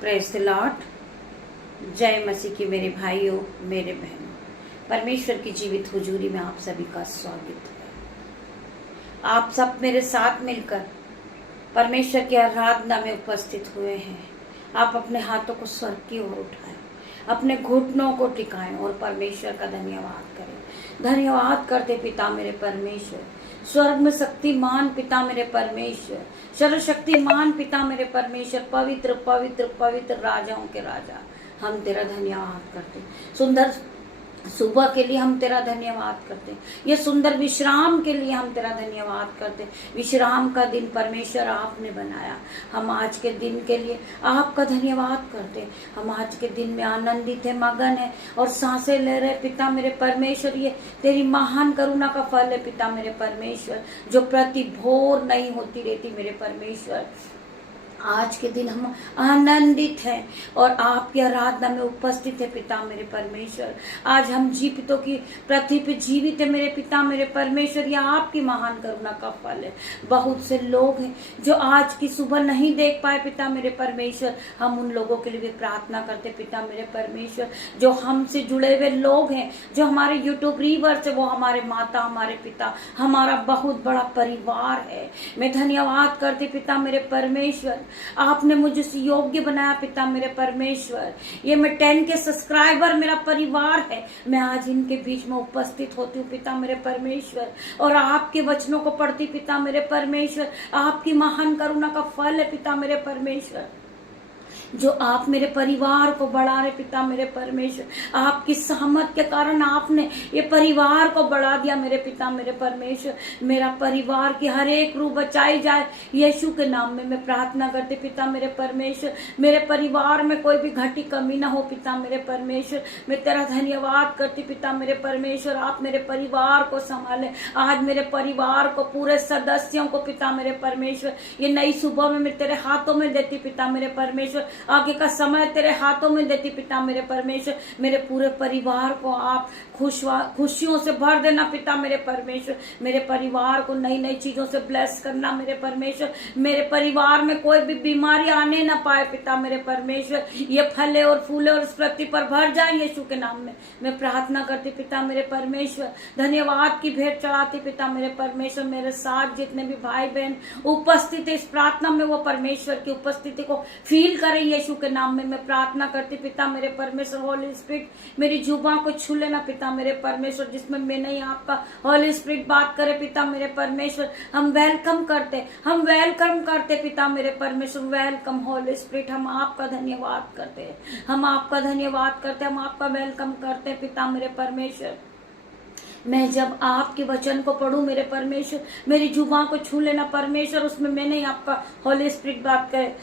Praise the Lord. जय मसीह की मेरे भाइयों, मेरे बहनों, परमेश्वर की जीवित हुजूरी में आप सभी का स्वागत है। आप सब मेरे साथ मिलकर परमेश्वर की आराधना में उपस्थित हुए हैं। आप अपने हाथों को स्वर्ग की ओर उठाएं, अपने घुटनों को टिकाएं और परमेश्वर का धन्यवाद करें। धन्यवाद करते पिता मेरे परमेश्वर, स्वर्ग में शक्तिमान पिता मेरे परमेश्वर, सर्वशक्तिमान पिता मेरे परमेश्वर, पवित्र पवित्र पवित्र राजाओं के राजा, हम तेरा धन्यवाद करते। सुंदर सुबह के लिए हम तेरा धन्यवाद करते। ये सुंदर विश्राम के लिए हम तेरा धन्यवाद करते। विश्राम का दिन परमेश्वर आपने बनाया। हम आज के दिन के लिए आपका धन्यवाद करते। हम आज के दिन में आनंदित है, मगन है और सांसें ले रहे पिता मेरे परमेश्वर। ये तेरी महान करुणा का फल है पिता मेरे परमेश्वर, जो प्रति भोर नहीं होती रहती मेरे परमेश्वर। आज के दिन हम आनंदित हैं और आपकी आराधना में उपस्थित है पिता मेरे परमेश्वर। आज हम जीवितों की पृथ्वी पे जीवित है मेरे पिता मेरे परमेश्वर। यह आपकी महान करुणा का फल है। बहुत से लोग हैं जो आज की सुबह नहीं देख पाए पिता मेरे परमेश्वर। हम उन लोगों के लिए भी प्रार्थना करते पिता मेरे परमेश्वर। जो हमसे जुड़े हुए लोग हैं, जो हमारे यूट्यूब रीवर्स है, वो हमारे माता, हमारे पिता, हमारा बहुत बड़ा परिवार है। मैं धन्यवाद करती पिता मेरे परमेश्वर। आपने मुझे योग्य बनाया पिता मेरे परमेश्वर। ये मैं 10 के सब्सक्राइबर मेरा परिवार है। मैं आज इनके बीच में उपस्थित होती हूँ पिता मेरे परमेश्वर और आपके वचनों को पढ़ती पिता मेरे परमेश्वर। आपकी महान करुणा का फल है पिता मेरे परमेश्वर, जो आप मेरे परिवार को बढ़ा रहे पिता मेरे परमेश्वर। आपकी सहमत के कारण आपने ये परिवार को बढ़ा दिया मेरे पिता मेरे परमेश्वर। मेरा परिवार की हर एक रूह बचाई जाए यीशु के नाम में मैं प्रार्थना करती पिता मेरे परमेश्वर। मेरे परिवार में कोई भी घटी कमी ना हो पिता मेरे परमेश्वर। मैं तेरा धन्यवाद करती पिता मेरे परमेश्वर। आप मेरे परिवार को संभाले। आज मेरे परिवार को, पूरे सदस्यों को पिता मेरे परमेश्वर, ये नई सुबह में मैं तेरे हाथों में देती पिता मेरे परमेश्वर। आगे का समय तेरे हाथों में देती पिता मेरे परमेश्वर। मेरे पूरे परिवार को आप खुशियों से भर देना पिता मेरे परमेश्वर। मेरे परिवार को नई नई चीजों से ब्लेस करना मेरे परमेश्वर। मेरे परिवार में कोई भी बीमारी आने ना पाए पिता मेरे परमेश्वर। ये फले और फूले और पृथ्वी पर भर जाए यीशु के नाम में मैं प्रार्थना करती पिता मेरे परमेश्वर। धन्यवाद की भेंट चढ़ाती पिता मेरे परमेश्वर। मेरे साथ जितने भी भाई बहन उपस्थित है इस प्रार्थना में, वो परमेश्वर की उपस्थिति को फील करें यीशु के नाम में मैं प्रार्थना करती पिता मेरे परमेश्वर। होली स्पिरिट मेरी जुबान को छू लेना पिता मेरे परमेश्वर, जिसमें मैं नहीं आपका होली स्पिरिट बात करे पिता मेरे परमेश्वर। हम वेलकम करते पिता मेरे परमेश्वर। Welcome Holi spirit. हम आपका धन्यवाद करते हैं, हम आपका धन्यवाद करते, हम आपका वेलकम करते पिता मेरे परमेश्वर। मैं जब आपके वचन को पढ़ूं मेरे परमेश्वर, मेरी जुबान को छू लेना परमेश्वर, उसमें मैं नहीं आपका होली स्पिरिट बात करे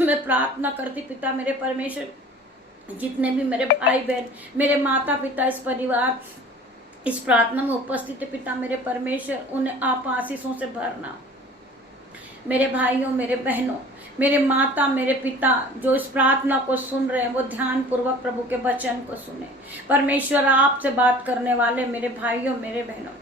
मैं प्रार्थना करती पिता मेरे परमेश्वर। जितने भी मेरे भाई बहन, मेरे माता पिता, इस परिवार इस प्रार्थना में उपस्थित है पिता मेरे परमेश्वर, उन्हें आप आशीषों से भरना। मेरे भाइयों, मेरे बहनों, मेरे माता, मेरे पिता जो इस प्रार्थना को सुन रहे हैं, वो ध्यान पूर्वक प्रभु के वचन को सुने। परमेश्वर आपसे बात करने वाले मेरे भाइयों, मेरे बहनों,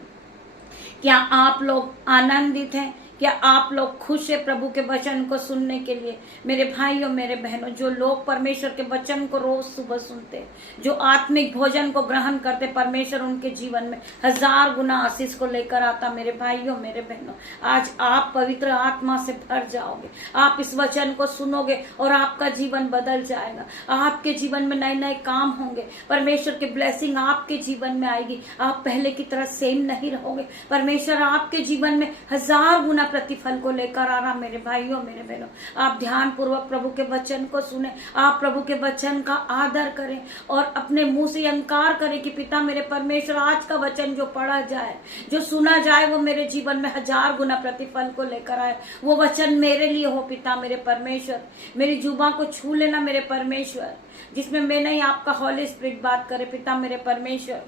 क्या आप लोग आनंदित हैं? क्या आप लोग खुश है प्रभु के वचन को सुनने के लिए? मेरे भाइयों, मेरे बहनों, जो लोग परमेश्वर के वचन को रोज सुबह सुनते, जो आत्मिक भोजन को ग्रहण करते, परमेश्वर उनके जीवन में 1000 गुना आशीष को लेकर आता। मेरे भाइयों, मेरे बहनों, आज आप पवित्र आत्मा से भर जाओगे। आप इस वचन को सुनोगे और आपका जीवन बदल जाएगा। आपके जीवन में नए नए काम होंगे। परमेश्वर की ब्लेसिंग आपके जीवन में आएगी। आप पहले की तरह सेम नहीं रहोगे। परमेश्वर आपके जीवन में 1000 गुना प्रतिफल को लेकर आ रहा। मेरे भाइयों, मेरे बहनों, आप ध्यान पूर्वक प्रभु के वचन को सुने। आप प्रभु के वचन का आदर करें और अपने मुंह से अंकार करें कि पिता मेरे परमेश्वर, आज का वचन जो पढ़ा जाए, जो सुना जाए, वो मेरे जीवन में 1000 गुना प्रतिफल को लेकर आए। वो वचन मेरे लिए हो पिता मेरे परमेश्वर। मेरी जुबान को छू लेना मेरे परमेश्वर, जिसमें मैं नहीं आपका होली स्पिरिट बात करे पिता मेरे परमेश्वर।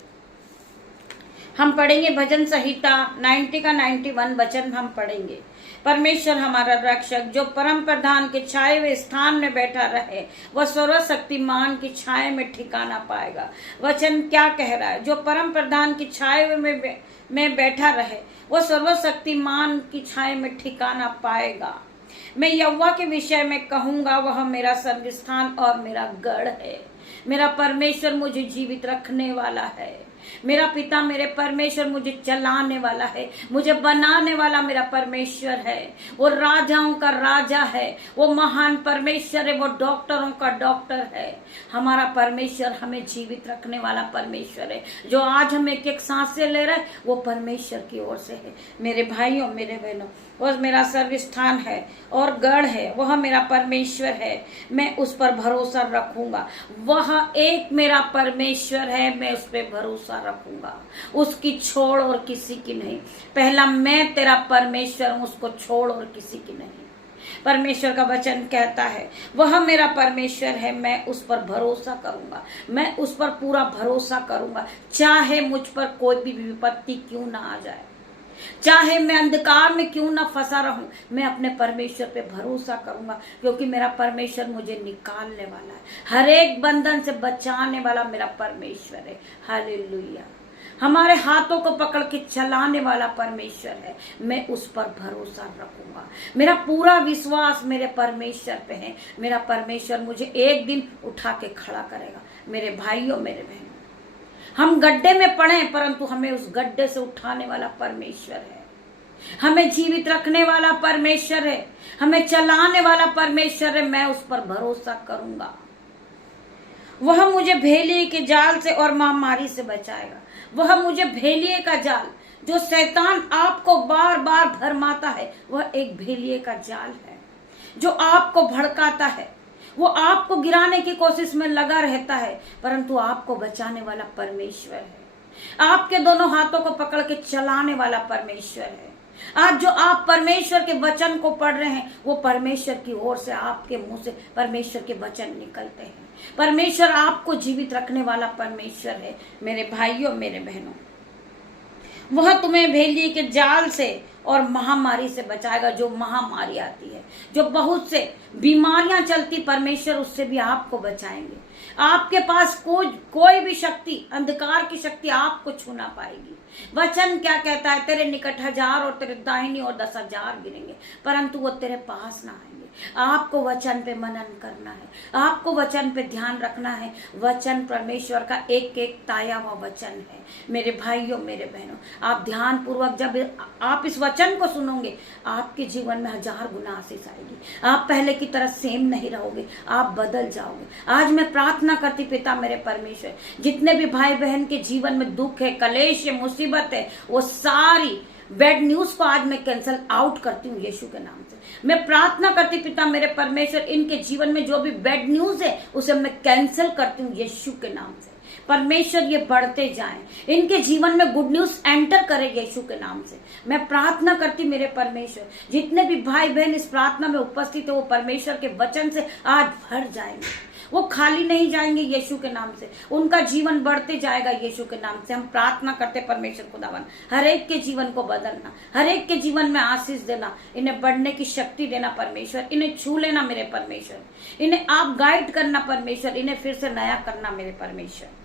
हम पढ़ेंगे भजन संहिता 90 का 91 वचन हम पढ़ेंगे। परमेश्वर हमारा रक्षक, जो परम प्रधान के छाए हुए स्थान में बैठा रहे, वह सर्वशक्तिमान की छाए में ठिकाना पाएगा। वचन क्या कह रहा है? जो परम प्रधान की छाए में बैठा रहे, वह सर्वशक्तिमान की छाए में ठिकाना पाएगा। मैं यहोवा के विषय में कहूंगा, वह मेरा स्वर्गस्थान और मेरा गढ़ है। मेरा परमेश्वर मुझे जीवित रखने वाला है। मेरा पिता, मेरे परमेश्वर मुझे चलाने वाला है, मुझे बनाने वाला मेरा परमेश्वर है। वो राजाओं का राजा है, वो महान परमेश्वर है, वो डॉक्टरों का डॉक्टर है। हमारा परमेश्वर हमें जीवित रखने वाला परमेश्वर है। जो आज हम एक एक सांसें ले रहे, वो परमेश्वर की ओर से है। मेरे भाइयों, मेरे बहनों, वह मेरा सर्वस्थान है और गढ़ है, वह मेरा परमेश्वर है। मैं उस पर भरोसा रखूंगा। वह एक मेरा परमेश्वर है, मैं उस पर भरोसा रखूंगा, उसकी छोड़ और किसी की नहीं। पहला मैं तेरा परमेश्वर हूं, उसको छोड़ और किसी की नहीं। परमेश्वर का वचन कहता है, वह मेरा परमेश्वर है, मैं उस पर भरोसा करूंगा, मैं उस पर पूरा भरोसा करूंगा। चाहे मुझ पर कोई भी विपत्ति क्यों ना आ जाए, चाहे मैं अंधकार में क्यों ना फंसा रहूं, मैं अपने परमेश्वर पे भरोसा करूंगा, क्योंकि मेरा परमेश्वर मुझे निकालने वाला है। हर एक बंधन से बचाने वाला मेरा परमेश्वर है। हालेलुया। हमारे हाथों को पकड़ के चलाने वाला परमेश्वर है। मैं उस पर भरोसा रखूंगा। मेरा पूरा विश्वास मेरे परमेश्वर पे है। मेरा परमेश्वर मुझे एक दिन उठा के खड़ा करेगा। मेरे भाइयों, मेरे बहनों, हम गड्ढे में पड़े, परंतु हमें उस गड्ढे से उठाने वाला परमेश्वर है। हमें जीवित रखने वाला परमेश्वर है, हमें चलाने वाला परमेश्वर है। मैं उस पर भरोसा करूंगा। वह मुझे भेलिए के जाल से और महामारी से बचाएगा। वह मुझे भेलिए का जाल, जो शैतान आपको बार बार भरमाता है, वह एक भेलिए का जाल है जो आपको भड़काता है। वो आपको गिराने की कोशिश में लगा रहता है, परंतु आपको बचाने वाला परमेश्वर है। आपके दोनों हाथों को पकड़ के चलाने वाला परमेश्वर है। आज जो आप परमेश्वर के वचन को पढ़ रहे हैं, वो परमेश्वर की ओर से आपके मुंह से परमेश्वर के वचन निकलते हैं। परमेश्वर आपको जीवित रखने वाला परमेश्वर है। मेरे भाइयों, मेरे बहनों, वह तुम्हें भेलिए के जाल से और महामारी से बचाएगा। जो महामारी आती है, जो बहुत से बीमारियां चलती, परमेश्वर उससे भी आपको बचाएंगे। आपके पास कोई भी शक्ति, अंधकार की शक्ति आपको छू ना पाएगी। वचन क्या कहता है? तेरे निकट 1000 और तेरे दाहिनी ओर 10,000 गिरेंगे, परंतु वो तेरे पास ना आएंगे। आपको वचन पे मनन करना है, आपको वचन पे ध्यान रखना है। वचन परमेश्वर का एक एक ताया हुआ वचन है। मेरे भाइयों, मेरे बहनों, आप ध्यान पूर्वक जब आप इस वचन को सुनोगे, आपके जीवन में 1000 गुना आशीष आएगी। आप पहले की तरह सेम नहीं रहोगे, आप बदल जाओगे। आज मैं प्रार्थना करती, पिता मेरे परमेश्वर, जितने भी भाई बहन के जीवन में दुख है, कलेश है, मुसीबत है, वो सारी बैड न्यूज को आज मैं कैंसल आउट करती हूँ यीशु के नाम से। मैं प्रार्थना करती, पिता मेरे परमेश्वर, इनके जीवन में जो भी बैड न्यूज है उसे मैं कैंसिल करती हूँ यीशु के नाम से। परमेश्वर ये बढ़ते जाएं, इनके जीवन में गुड न्यूज एंटर करे यीशु के नाम से। मैं प्रार्थना करती मेरे परमेश्वर, जितने भी भाई बहन इस प्रार्थना में उपस्थित है, वो परमेश्वर के वचन से आज भर जाएंगे, वो खाली नहीं जाएंगे यीशु के नाम से। उनका जीवन बढ़ते जाएगा यीशु के नाम से। हम प्रार्थना करते परमेश्वर खुदावन, हर एक के जीवन को बदलना, हर एक के जीवन में आशीष देना, इन्हें बढ़ने की शक्ति देना परमेश्वर, इन्हें छू लेना मेरे परमेश्वर, इन्हें आप गाइड करना परमेश्वर, इन्हें फिर से नया करना मेरे परमेश्वर।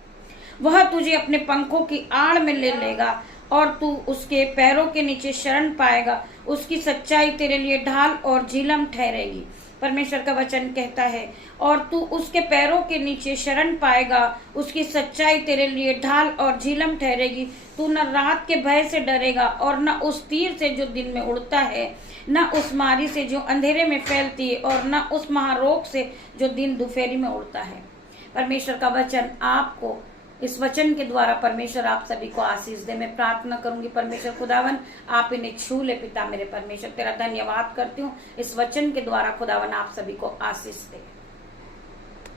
वह तुझे अपने पंखों की आड़ में ले लेगा और तू उसके पैरों के नीचे शरण पाएगा। उसकी सच्चाई तेरे लिए ढाल और झिलम ठहरेगी। परमेश्वर का वचन कहता है, और तू उसके पैरों के नीचे शरण पाएगा, उसकी सच्चाई तेरे लिए ढाल और झिलम ठहरेगी। तू न रात के भय से डरेगा और न उस तीर से जो दिन में उड़ता है, न उस मारी से जो अंधेरे में फैलती है, और न उस महारोग से जो दिन दोपहरी में उड़ता है। परमेश्वर का वचन आपको, इस वचन के द्वारा परमेश्वर आप सभी को आशीष दे। मैं प्रार्थना करूंगी परमेश्वर खुदावन, आप इन्हें छू ले। पिता मेरे परमेश्वर, तेरा धन्यवाद करती हूँ, इस वचन के द्वारा खुदावन आप सभी को आशीष दे।